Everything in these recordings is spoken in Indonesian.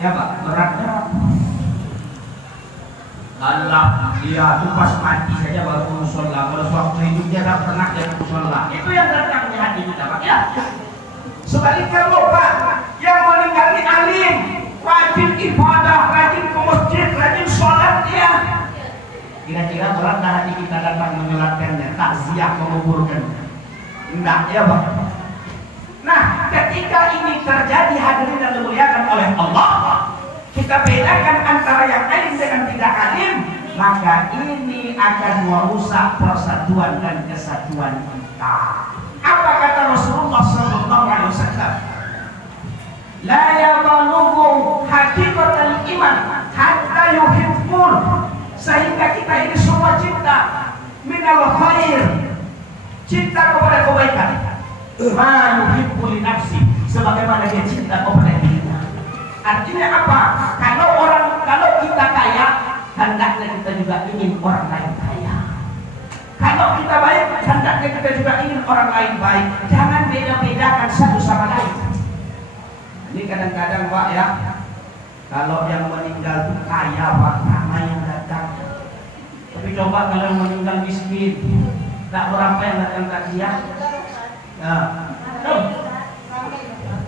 Ya Pak, berat-berat. Allah, dia tuh pas mati saja baru musola. Kalau waktu hidupnya tak pernah jadi musola. Itu yang datang di hati kita Pak ya. Sebaliknya Pak, yang meninggal di alim, rajin ibadah, rajin ke masjid, rajin sholat dia. Kira-kira berat hati kita datang menyolatkannya, takziah menguburkannya. Enggak ya Pak. Nah, ketika ini terjadi hadirin yang dimuliakan oleh Allah, kita bedakan antara yang alim dengan tidak alim, maka ini akan merusak persatuan dan kesatuan kita. Apa kata Rasulullah sallallahu alaihi wasallam? La yabalugu haqiqatal iman hatta yuhibbun, sehingga kita ini semua cinta minal khair, cinta kepada kebaikan, ma yuhibbu li nafsi, sebagaimana dia cinta kepada dirinya. Artinya apa? Kalau kita kaya, hendaknya kita juga ingin orang lain kaya. Kalau kita baik, hendaknya kita juga ingin orang lain baik. Jangan beda-bedakan satu sama lain. Ini kadang-kadang Pak ya, kalau yang meninggal itu kaya Pak, ramai yang datang. Tapi coba kalau yang meninggal miskin, tak berapa yang datang takziah. Nah,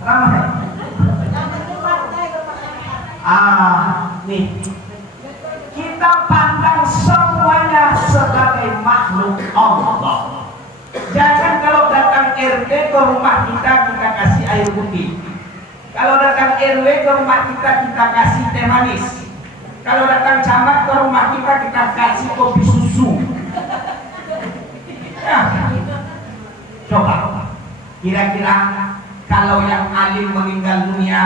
ramai. Nih, kita pandang semuanya sebagai makhluk Allah. Jangan kalau datang RT ke rumah kita kasih air putih. Kalau datang RW ke rumah kita kasih teh manis. Kalau datang camat ke rumah kita kasih kopi susu. Ya. Coba, kira-kira kalau yang alim meninggal dunia,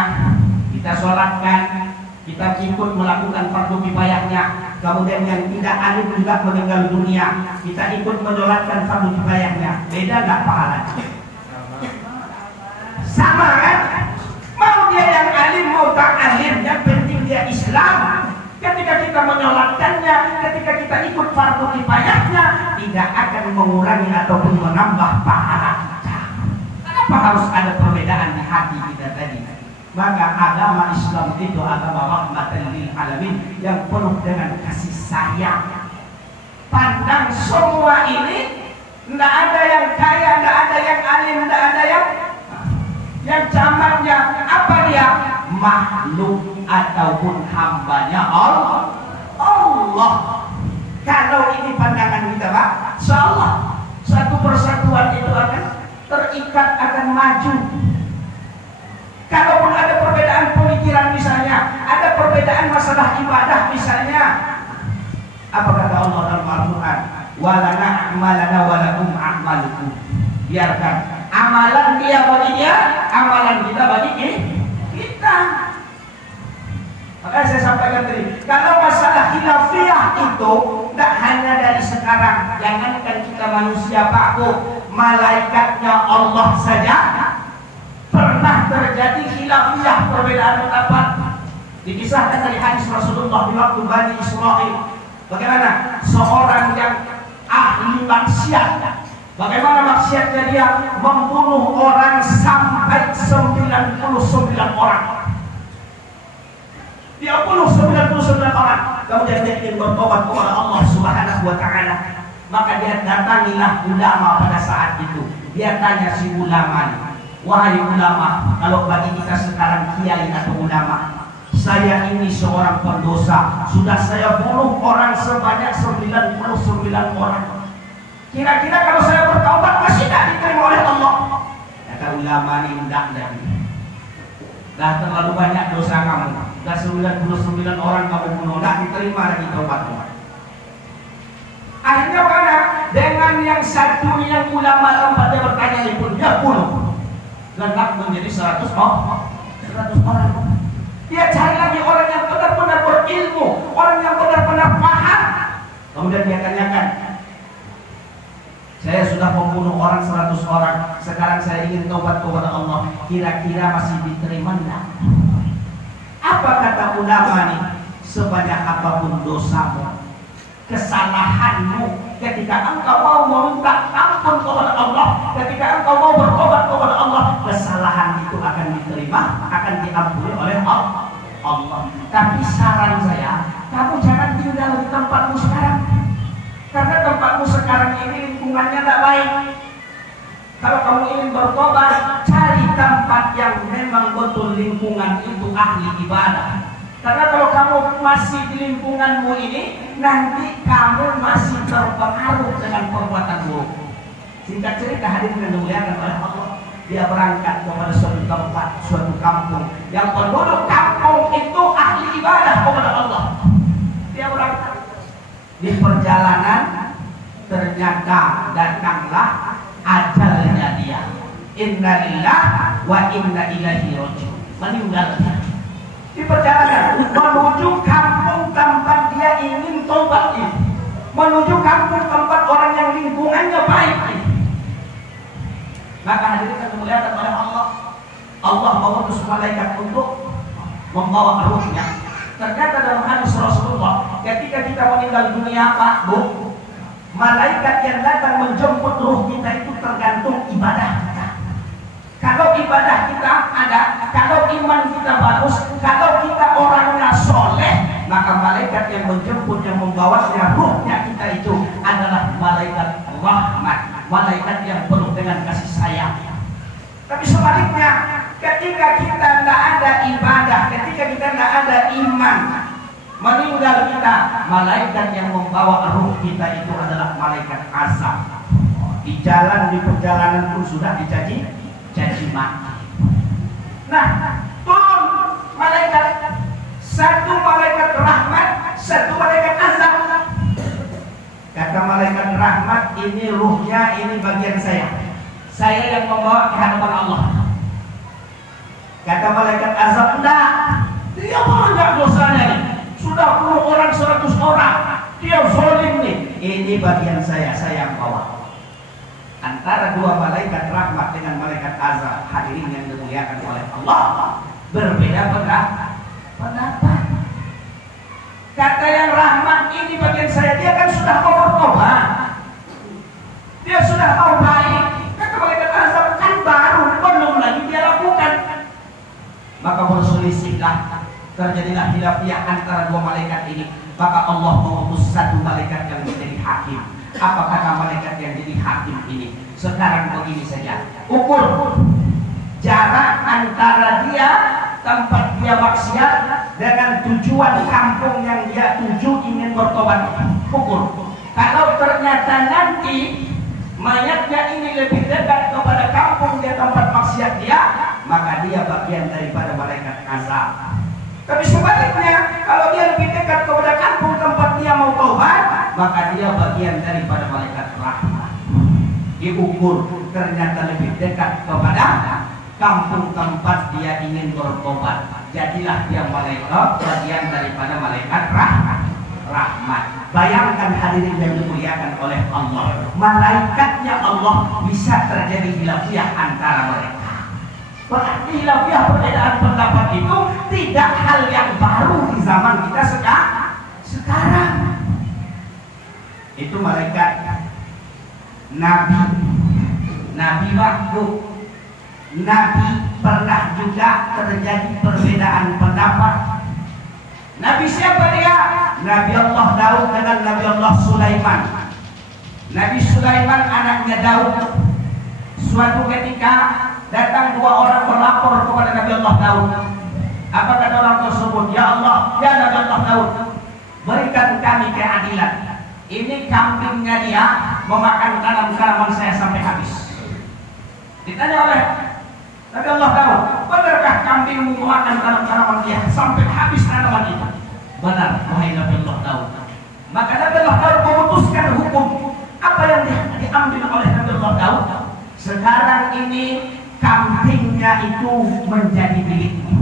kita sholatkan, kita ikut melakukan fardu kifayahnya. Kemudian yang tidak alim juga meninggal dunia, kita ikut menyolatkan fardu kifayahnya. Beda nggak pahalanya? Sama kan? Mau dia yang alim mau tak alim, yang penting dia Islam. Ketika kita menyolatkannya, ketika kita ikut fardu kifayahnya, tidak akan mengurangi ataupun menambah pahala kita. Kenapa harus ada perbedaan di hati kita tadi? Maka agama Islam itu agama rahmatan lil alamin yang penuh dengan kasih sayang. Pandang semua ini, tidak ada yang kaya, tidak ada yang alim, tidak ada yang camatnya. Apa dia? Makhluk ataupun hambanya Allah. Kalau ini pandangan kita Pak, insyaallah satu persatuan itu akan terikat, akan maju. Kalaupun ada perbedaan pemikiran misalnya, ada perbedaan masalah ibadah misalnya, apa kata Allah dalam Al-Quran? Walana amalana walakum amalukum. Biarkan amalan dia bagi dia, amalan kita bagi kita. Makanya saya sampaikan tadi, kalau masalah khilafiyah itu tidak hanya dari sekarang. Jangankan kita manusia Pak, malaikatnya Allah saja pernah terjadi khilafiyah, perbedaan pendapat. Dikisahkan dari hadis Rasulullah di waktu Bani Israil, bagaimana seorang yang ahli maksiat, bagaimana maksiatnya dia membunuh orang sampai 99 orang. Dia bunuh 99 orang, kemudian dia ingin bertobat kepada Allah Subhanahu wa Ta'ala. Maka dia datangilah ulama pada saat itu. Dia tanya si ulama, wahai ulama, kalau bagi kita sekarang kiai atau ulama, saya ini seorang pendosa, sudah saya bunuh orang sebanyak 99 orang. Kira-kira kalau saya bertaubat masih tidak diterima oleh Allah? Kata ulama ini, tidak. Dah terlalu banyak dosa kamu. Dah 99 orang kamu bunuh, tidak diterima lagi taubatmu. Akhirnya mana? Dengan yang satu yang ulama tempatnya bertanya ini pun dia bunuh. Lengkap menjadi 100 orang. Dia cari lagi orang yang benar-benar berilmu, orang yang benar-benar paham. Kemudian dia tanyakan, saya sudah membunuh orang 100 orang, sekarang saya ingin taubat kepada Allah, kira-kira masih diterima enggak? Apa kata ulama nih? Sebanyak apapun dosamu, kesalahanmu, ketika engkau mau meminta ampun kepada Allah, ketika engkau mau bertobat kepada Allah, kesalahan itu akan diterima, akan diampuni oleh Allah. Allah. Tapi saran saya, kamu jangan tinggal di tempatmu sekarang, karena tempatmu sekarang ini lingkungannya tidak baik. Kalau kamu ingin bertobat, cari tempat yang memang betul lingkungan itu ahli ibadah. Karena kalau kamu masih di lingkunganmu ini, nanti kamu masih terpengaruh dengan perbuatan buruk. Singkat cerita, hadirin yang dimuliakan oleh Allah, dia berangkat kepada suatu tempat, suatu kampung yang penduduk kampung itu ahli ibadah kepada Allah. Dia berangkat. Di perjalanan ternyata datanglah ajalnya dia. Innalillah wa inna ilaihi raji'un. Meninggal dia. Di perjalanan menuju kampung tempat dia ingin tobat ini, menuju kampung tempat orang yang lingkungannya baik ini. Maka hadirin yang dimuliakan oleh Allah, Allah mengutus malaikat untuk membawa ruhnya. Ternyata dalam hadis Rasulullah, ketika kita meninggal dunia, Pak, Bu, malaikat yang datang menjemput ruh kita itu tergantung ibadah kita. Kalau ibadah kita ada, kalau iman kita bagus, kalau kita orangnya soleh, maka malaikat yang menjemput, yang membawanya ruhnya kita itu adalah malaikat rahmat, malaikat yang penuh dengan kasih sayang. Tapi sebaliknya, ketika kita tidak ada ibadah, ketika kita tidak ada iman, meninggal kita, malaikat yang membawa ruh kita itu adalah malaikat azab. Di jalan, di perjalanan pun sudah dicaci maki. Nah, turun malaikat, satu malaikat rahmat, satu malaikat azab. Kata malaikat rahmat, ini ruhnya, ini bagian saya yang membawa ke hadapan Allah. Kata malaikat azab, enggak, dia banyak dosanya nih, sudah 10 orang, 100 orang, dia zalim nih. Ini bagian saya yang bawa. Antara dua malaikat rahmat dengan malaikat azab, hadirin yang dimuliakan oleh Allah, berbeda pendapat. Kata yang rahmat, ini bagian saya, dia kan sudah mau bertobat, dia sudah mau baik. Kata malaikat azab, kan baru, belum lagi dia lakukan. Maka berselisihlah, terjadilah khilafiyah antara dua malaikat ini. Maka Allah mengutus satu malaikat yang menjadi hakim. Apa kata malaikat yang jadi hakim ini? Sekarang begini saja, ukur jarak antara dia, tempat dia maksiat, dengan tujuan kampung yang dia tuju ingin bertobat. Ukur. Kalau ternyata nanti mayatnya ini lebih dekat kepada kampung dia, tempat maksiat dia, maka dia bagian daripada malaikat azab. Tapi sebaliknya, kalau dia lebih dekat kepada kampung tempat dia mau taubat, maka dia bagian daripada malaikat rahmat. Diukur, ternyata lebih dekat kepada kampung tempat dia ingin bertobat, jadilah dia malaikat, bagian daripada malaikat rahmat. Bayangkan hadirin yang dimuliakan oleh Allah, malaikatnya Allah bisa terjadi khilafiyah antara mereka. Berarti khilafiyah perbedaan pendapat itu tidak hal yang baru di zaman kita sekarang. Itu malaikat Nabi waktu Nabi pernah juga terjadi perbedaan pendapat. Nabi siapa dia? Nabi Allah Daud dengan Nabi Allah Sulaiman. Nabi Sulaiman anaknya Daud. Suatu ketika datang dua orang berlapor kepada Nabi Allah Daud. Apa kata orang tersebut? Ya Allah, ya Nabi Allah Daud, berikan kami keadilan. Ini kambingnya dia memakan tanaman saya sampai habis. Ditanya oleh Nabi Allah Daud, benarkah kambingmu memakan tanaman dia sampai habis tanaman itu? Benar, wahai Nabi Allah Daud. Maka Nabi Allah Daud memutuskan hukum. Apa yang diambil oleh Nabi Allah Daud? Sekarang ini kambingnya itu menjadi milikmu,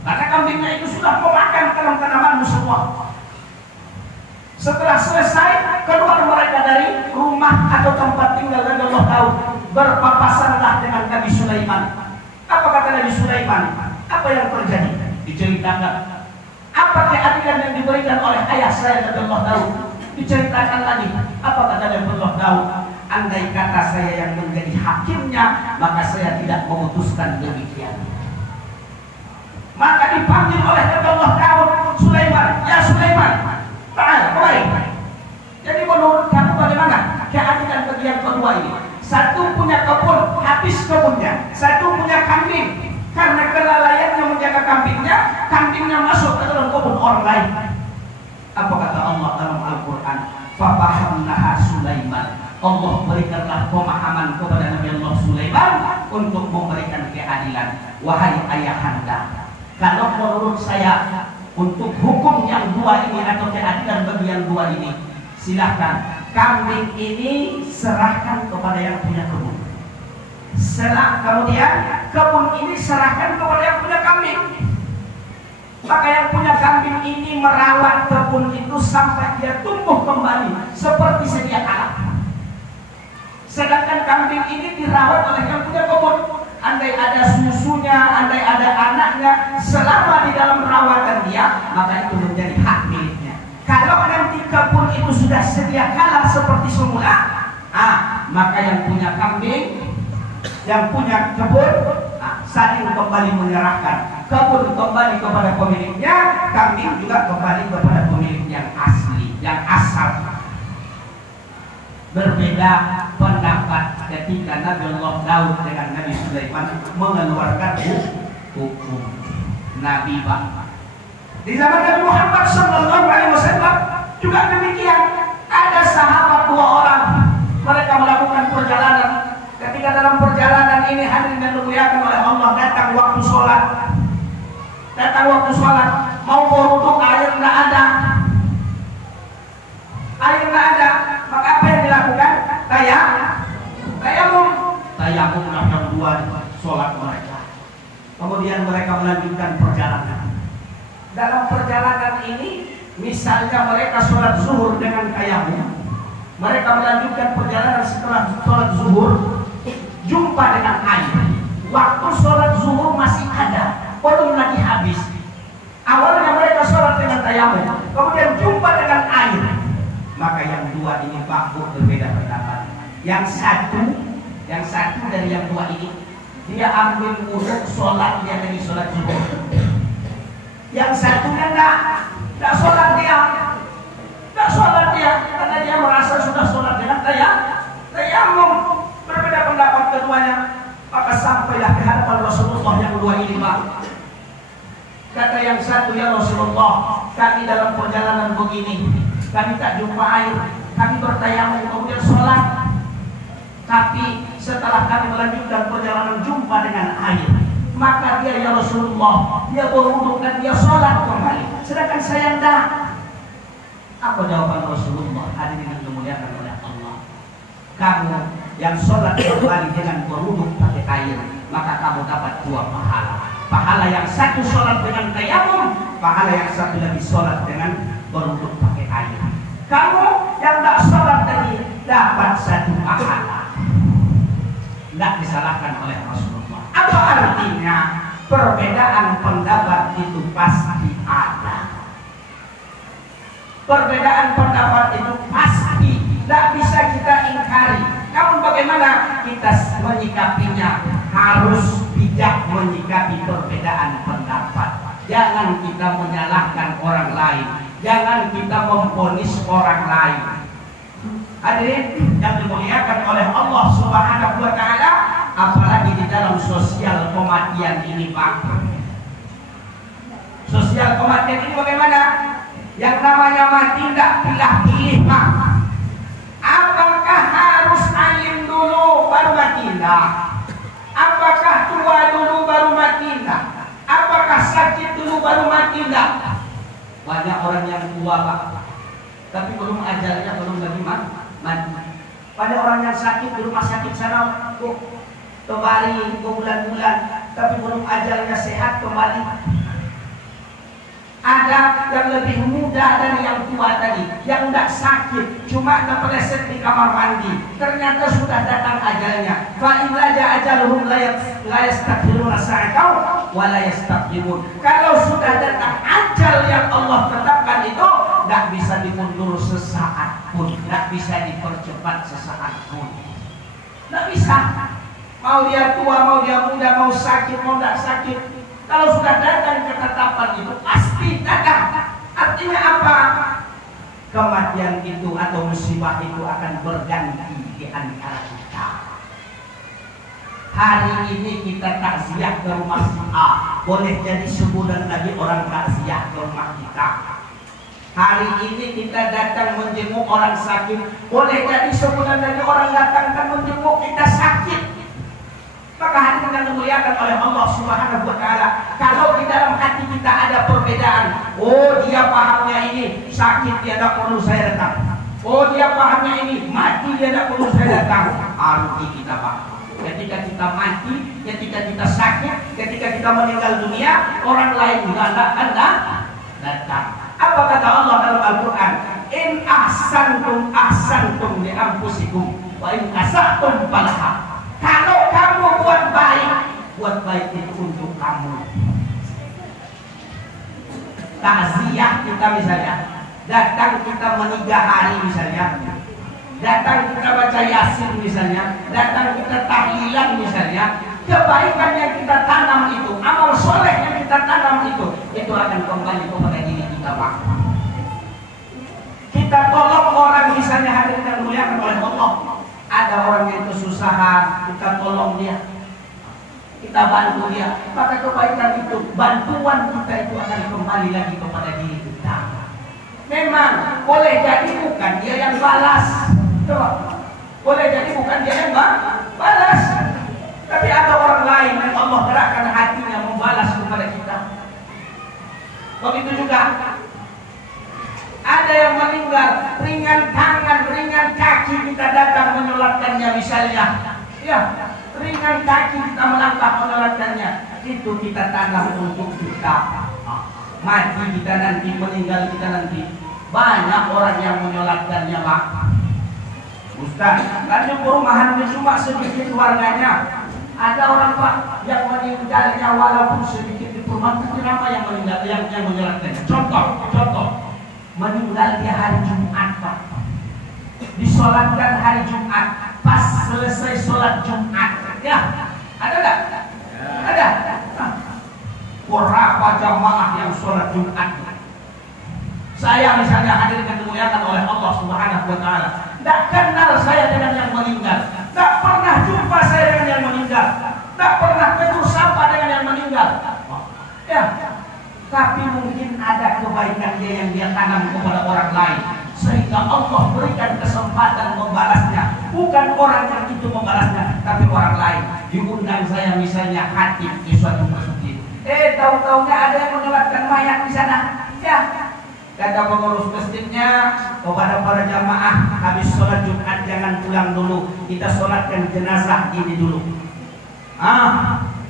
karena kambingnya itu sudah memakan tanaman-tanamanmu semua. Setelah selesai, keluar mereka dari rumah atau tempat tinggal Nabi Allah Daud, berpapasanlah dengan Nabi Sulaiman. Apa kata Nabi Sulaiman? Apa yang terjadi? Diceritakan. Apa keadilan yang diberikan oleh ayah saya Nabi Allah Daud? Diceritakan lagi. Apa kata Nabi Allah Daud? Andai kata saya yang menjadi hakimnya, maka saya tidak memutuskan demikian. Maka dipanggil oleh Nabi berdua ini. Satu punya kebun, habis kebunnya. Satu punya kambing, karena kelalaiannya menjaga kambingnya, kambingnya masuk ke dalam kebun orang lain. Apa kata Allah dalam Al-Quran? Fafahamnaha Sulaiman. Allah berikanlah pemahaman kepada Nabi Allah Sulaiman untuk memberikan keadilan. Wahai ayahanda, kalau menurut saya untuk hukum yang dua ini atau keadilan bagi yang dua ini, silahkan kambing ini serahkan kepada yang punya kebun. Kemudian kebun ini serahkan kepada yang punya kambing. Maka yang punya kambing ini merawat kebun itu sampai dia tumbuh kembali seperti sedia kala. Sedangkan kambing ini dirawat oleh yang punya kebun. Andai ada susunya, andai ada anaknya, selama di dalam perawatan dia, maka itu menjadi hak miliknya. Kalau nanti kebun itu sudah sedia kala seperti semula, maka yang punya kambing, yang punya kebun, saling kembali menyerahkan. Kebun kembali kepada pemiliknya, kambing juga kembali kepada pemilik yang asli, yang asal. Berbeda pendapat ketika Nabi Allah Daud dengan Nabi Sulaiman mengeluarkan hukum Nabi Bapak. Di zaman Nabi Muhammad SAW juga demikian. Ada sahabat dua orang, mereka melakukan perjalanan. Ketika dalam perjalanan ini hadirin yang dimuliakan oleh Allah, datang waktu sholat. Datang waktu sholat, mau berwudu, air tidak ada. Air tidak ada, maka apa yang dilakukan? Tayamum yang dua sholat mereka. Kemudian mereka melanjutkan perjalanan. Dalam perjalanan ini, misalnya mereka sholat zuhur dengan tayamum, mereka melanjutkan perjalanan setelah sholat zuhur, jumpa dengan air. Waktu sholat zuhur masih ada, belum lagi habis. Awalnya mereka sholat dengan tayamum, kemudian jumpa dengan air. Maka yang dua ini berbeda pendapat. Yang satu dari yang dua ini, dia ambil wudhu sholat dia dari sholat zuhur. Yang satunya tidak sholat dia, karena dia merasa sudah sholat dengan tayamum. Berbeda pendapat keduanya. Maka sampailah ke hadapan Rasulullah yang dua ini, Pak. Kata yang satu, ya Rasulullah, kami dalam perjalanan begini, kami tak jumpa air, kami bertayamum kemudian sholat. Tapi setelah kami melanjutkan perjalanan jumpa dengan air, maka dia, ya Rasulullah, dia berwudu dan dia sholat kembali. Sedangkan saya tidak. Apa jawaban Rasulullah? Hadirin yang dimuliakan oleh Allah. Kamu yang sholat kembali dengan berwudu pakai air, maka kamu dapat dua pahala. Pahala yang satu sholat dengan tayamum, pahala yang satu lagi sholat dengan berwudu pakai air. Kamu yang tidak sholat tadi dapat satu pahala. Tidak disalahkan oleh Rasulullah. Apa artinya? Perbedaan pendapat itu pasti ada. Perbedaan pendapat itu pasti, tidak bisa kita ingkari. Namun bagaimana kita menyikapinya? Harus bijak menyikapi perbedaan pendapat. Jangan kita menyalahkan orang lain. Jangan kita memvonis orang lain. Hadirin yang dimuliakan oleh Allah Subhanahu wa taala, apalagi di dalam sosial kematian ini, Pak. Sosial kematian ini bagaimana? Yang namanya mati tidak pilih-pilih, Pak. Apakah harus alim dulu baru mati? Tidak. Apakah tua dulu baru mati? Tidak. Apakah sakit dulu baru mati? Tidak. Banyak orang yang tua, Pak, tapi belum ajalnya, belum lagi mati. Pada orang yang sakit di rumah sakit sana, kembali berbulan-bulan, tapi belum ajalnya sehat kembali. Ada yang lebih muda dari yang tua tadi, yang tidak sakit, cuma kepleset di kamar mandi, ternyata sudah datang ajalnya. Fa in laja ajaluhum la yastakhiruna sa'atan wa la yastaqdimun. Kalau sudah datang ajal yang Allah tetapkan itu, tidak bisa dimundur sesaat pun, tidak bisa dipercepat sesaat pun, tidak bisa. Mau dia tua, mau dia muda, mau sakit, mau tidak sakit, kalau sudah datang ketetapan itu pasti datang. Artinya apa? kematian itu atau musibah itu akan berganti di antara kita. Hari ini kita takziah ke rumah si A, boleh jadi sebulan lagi orang takziah ke rumah kita. Hari ini kita datang menjenguk orang sakit, boleh jadi sebulan lagi orang datang dan menjenguk kita sakit. Maka hati kita dimuliakan oleh Allah Subhanahu wa Ta'ala. Kalau di dalam hati kita ada perbedaan, oh dia pahamnya ini sakit, dia tak perlu saya datang. Oh dia pahamnya ini mati, dia tak perlu saya datang. Arti kita paham. Ketika kita mati, ketika kita sakit, ketika kita meninggal dunia, orang lain tidak akan datang. Apa kata Allah dalam Al-Quran? In ahsantum ahsantum li anfusikum wa in asatum falaha. Kalau kamu buat baik itu untuk kamu. Takziah kita misalnya, datang kita menikah hari misalnya, datang kita baca Yasin misalnya, datang kita tahlilan misalnya, kebaikan yang kita tanam itu, amal soleh yang kita tanam itu akan kembali kepada diri kita, Pak. Kita tolong orang misalnya, hadirin yang dimuliakan oleh Allah, ada orang yang kesusahan, kita tolong dia, kita bantu dia, maka kebaikan itu, bantuan kita itu akan kembali lagi kepada diri kita. Memang boleh jadi bukan dia yang balas, boleh jadi bukan dia yang balas, tapi ada orang lain yang Allah gerakkan hatinya membalas kepada kita. Begitu juga ada yang meninggal, ringan tangan, ringan kaki kita datang menyolatkannya misalnya, ya, ringan kaki kita melangkah menyolatkannya, itu kita tanam untuk kita. Mati kita nanti, meninggal kita nanti, banyak orang yang menyolatkannya, Pak. Ustaz, kan di perumahan cuma sedikit warganya. Ada orang, Pak, yang meninggalnya walaupun sedikit di perumahan, tapi kenapa yang meninggal, yang menyolatkannya? Contoh, meninggal di hari Jumat, Pak. Disolatkan hari Jumat, pas selesai sholat Jumat, ya, ada nggak? Ada. Berapa jamaah yang sholat Jumat? Saya misalnya hadirin yang dimuliakan oleh Allah Subhanahu wa Ta'ala, tidak kenal saya dengan yang meninggal, tidak pernah jumpa saya dengan yang meninggal, tidak pernah tegur sapa dengan yang meninggal, ya. Tapi mungkin ada kebaikan dia yang dia tanam kepada orang lain, sehingga Allah berikan kesempatan membalasnya. Bukan orang yang itu membalasnya, tapi orang lain. Diundang saya misalnya khatib di suatu masjid, tahu-tahunya ada yang menyolatkan mayat di sana, ya. Kata pengurus masjidnya kepada para jamaah, habis sholat Jumat jangan pulang dulu, kita sholatkan jenazah ini dulu.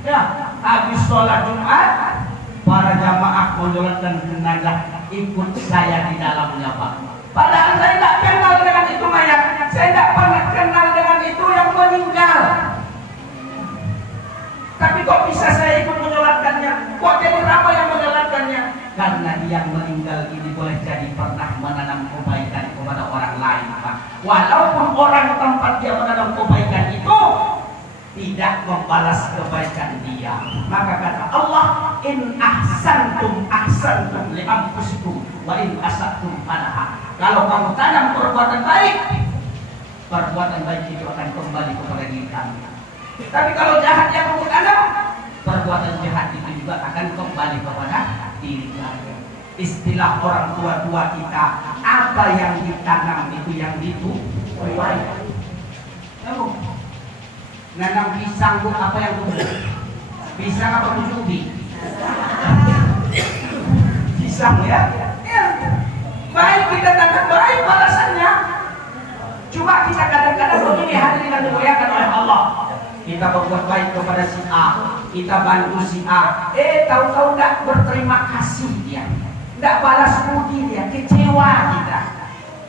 Ya, habis sholat Jumat para jamaah menyolatkan jenazah, ikut saya di dalamnya, Pak. Padahal saya tidak kenal dengan itu mayat, saya tidak pernah kenal dengan itu yang meninggal. Tapi kok bisa saya ikut menyolatkannya? Kok jadi ramai yang menyolatkannya? Karena dia yang meninggal ini boleh jadi pernah menanam kebaikan kepada orang lain, Pak. Walaupun orang tempat dia menanam kebaikan itu tidak membalas kebaikan dia, maka kata Allah, in ahsantum ahsantum li anfusikum wa in asatum falaha. Kalau kamu tanam perbuatan baik itu akan kembali kepada diri kamu. Tapi kalau jahat yang kamu tanam, perbuatan jahat itu juga akan kembali kepada diri kamu. Istilah orang tua-tua kita, apa yang ditanam itu yang dituai. Kamu nanam pisang, Bu, apa yang tumbuh? Pisang apa ubi? Pisang, ya. Baik kita tanam, baik balasannya. Cuma kita kadang-kadang begini, hadirin yang dimuliakan oleh Allah. Kita berbuat baik kepada si A, kita bantu si A, tahu-tahu tidak berterima kasih dia, tidak balas budi dia, kecewa kita.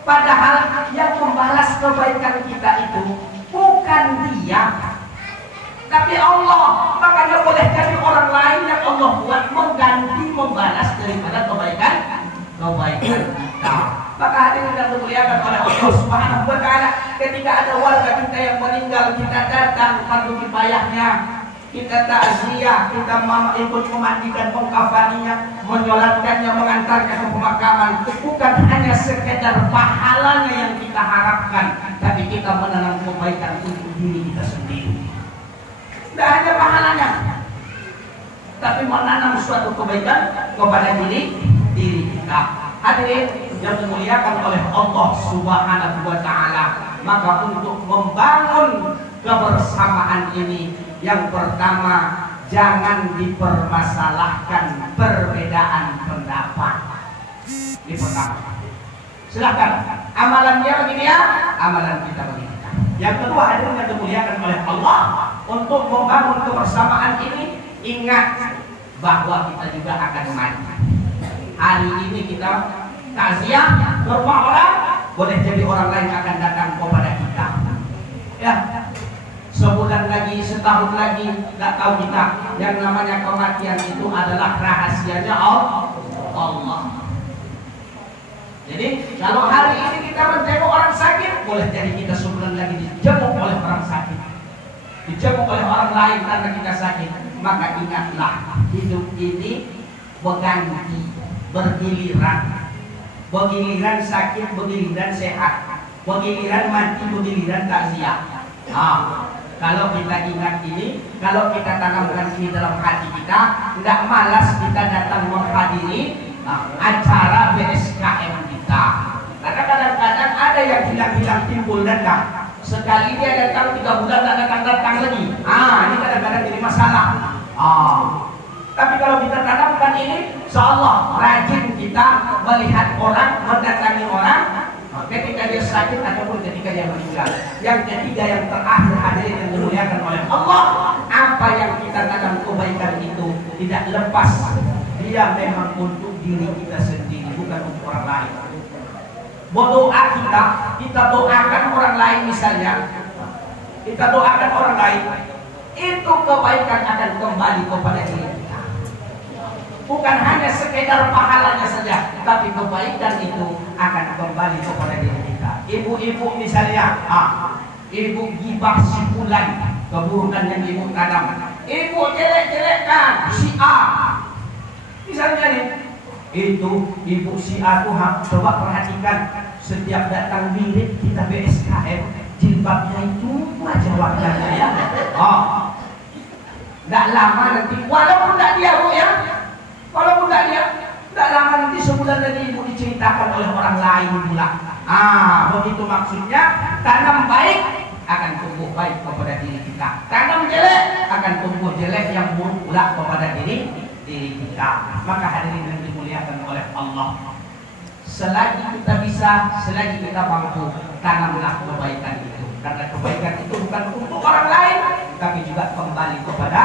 Padahal yang membalas kebaikan kita itu bukan dia, tapi Allah. Makanya boleh jadi orang lain yang Allah buat mengganti, membalas daripada kebaikan kita. Maka hadirin yang dimuliakan oleh Allah Subhanahu wa Ta'ala, ketika ada warga kita yang meninggal, kita datang fardu kifayahnya, kita takziah, kita ikut memandikan, mengkafaninya, menyolatkannya, mengantarnya ke pemakaman. Bukan hanya sekedar pahalanya yang kita harapkan, tapi kita menanam kebaikan untuk diri kita sendiri. Tidak hanya pahalanya, tapi menanam suatu kebaikan kepada diri kita. Hadirin yang dimuliakan oleh Allah Subhanahu wa Ta'ala, maka untuk membangun kebersamaan ini, yang pertama, jangan dipermasalahkan perbedaan pendapat. Ini pertama. Silakan, amalan dia begini ya, amalan kita begini. Yang kedua, hadirin yang dimuliakan oleh Allah, untuk membangun kebersamaan ini, ingat bahwa kita juga akan mati. Hari ini kita takziah ke rumah orang, boleh jadi orang lain akan datang kepada kita. Ya, sebulan lagi, setahun lagi, nggak tahu kita. Yang namanya kematian itu adalah rahasianya Allah. Jadi kalau hari ini kita menjenguk orang sakit, boleh jadi kita sebulan lagi dijenguk oleh orang sakit, dijenguk oleh orang lain karena kita sakit. Maka ingatlah, hidup ini berganti, bergiliran. Begiliran sakit, begiliran sehat, begiliran mati, begiliran takziah. Kalau kita ingat ini, kalau kita tanamkan ini dalam hati kita, tidak malas kita datang menghadiri acara BSKM kita. Karena kadang-kadang ada yang hilang-hilang timbul datang. Sekali dia datang 3 bulan tak datang-datang lagi. Ini kadang-kadang jadi masalah. Tapi kalau kita tanamkan ini, insyaallah rajin kita melihat orang, mendatangi orang ketika dia sakit ataupun ketika dia meninggal. Yang ketiga, yang terakhir, hadirin yang dimuliakan oleh Allah, apa yang kita tanam kebaikan itu tidak lepas, dia memang untuk diri kita sendiri, bukan untuk orang lain. Berdoa kita doakan orang lain misalnya, kita doakan orang lain, itu kebaikan akan kembali kepada diri kita. Bukan hanya sekedar pahalanya saja, tapi kebaikan itu akan kembali kepada diri kita. Ibu-ibu misalnya, ibu gibah si fulan, keburukan yang ibu tanam. Ibu jelek-jelekkan si A. Misalnya nih, itu ibu si A tuh, coba perhatikan, setiap datang mirip kita BSKM, jilbabnya itu aja warnanya ya. Nggak lama nanti, walaupun nggak dia bu ya, walaupun nggak dia, nggak lama nanti sebulan lagi ibu diceritakan oleh orang lain pula. Begitu maksudnya, tanam baik akan tumbuh baik kepada diri kita, tanam jelek akan tumbuh jelek yang buruk pula kepada diri kita. Maka hadirin yang dimuliakan oleh Allah, selagi kita bisa, selagi kita mampu, tanamlah kebaikan itu. Karena kebaikan itu bukan untuk orang lain, tapi juga kembali kepada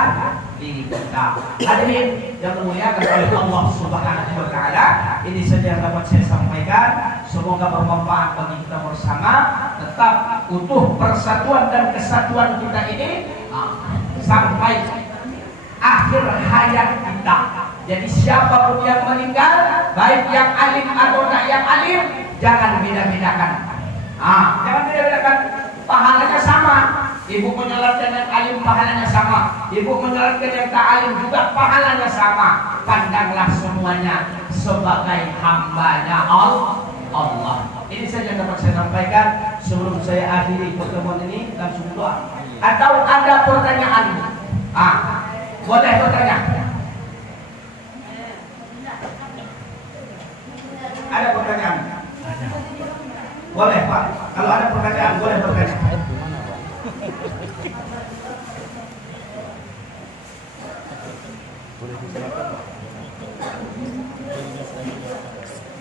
diri kita. Hadirin yang dimuliakan oleh Allah Subhanahu wa Ta'ala, ini saja yang dapat saya sampaikan. Semoga bermanfaat bagi kita bersama. Tetap utuh persatuan dan kesatuan kita ini sampai akhir hayat kita. Jadi siapapun yang meninggal, baik yang alim atau tak yang alim, jangan beda-bedakan. Jangan beda-bedakan. Pahalanya sama. Ibu menyolatkan yang alim, pahalanya sama. Ibu menyolatkan yang tak alim juga pahalanya sama. Pandanglah semuanya sebagai hambanya Allah. Ini saja yang dapat saya sampaikan sebelum saya akhiri pertemuan ini. Langsung doa. Atau ada pertanyaan? Boleh bertanya. Ada pertanyaan? Boleh Pak. Kalau ada pertanyaan boleh bertanya.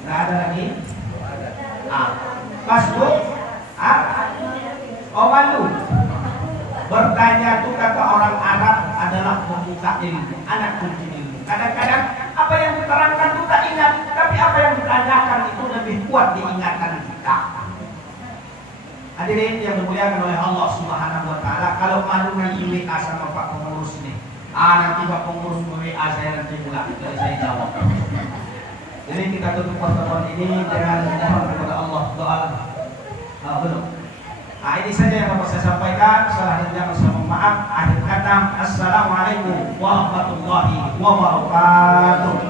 Nggak ada lagi? Mas Bu? Malu. Bertanya itu kata orang Arab adalah membuka ilmu, anak kunci ilmu. Kadang-kadang apa yang diterangkan itu tak ingat, tapi apa yang ditanyakan itu lebih kuat diingatan kita. Hadirin yang dimuliakan oleh Allah Subhanahu wa Ta'ala, kalau malu nanti WA sama Pak Pengurus nih, nanti Pak Pengurus WA saya nanti pula, jadi saya jawab. Jadi kita tutup pertemuan ini dengan mohon kepada Allah doa. Belum. Nah, ini saja yang dapat saya sampaikan. Salah dan jangan saya mohon maaf. Akhir kata, assalamualaikum warahmatullahi wabarakatuh.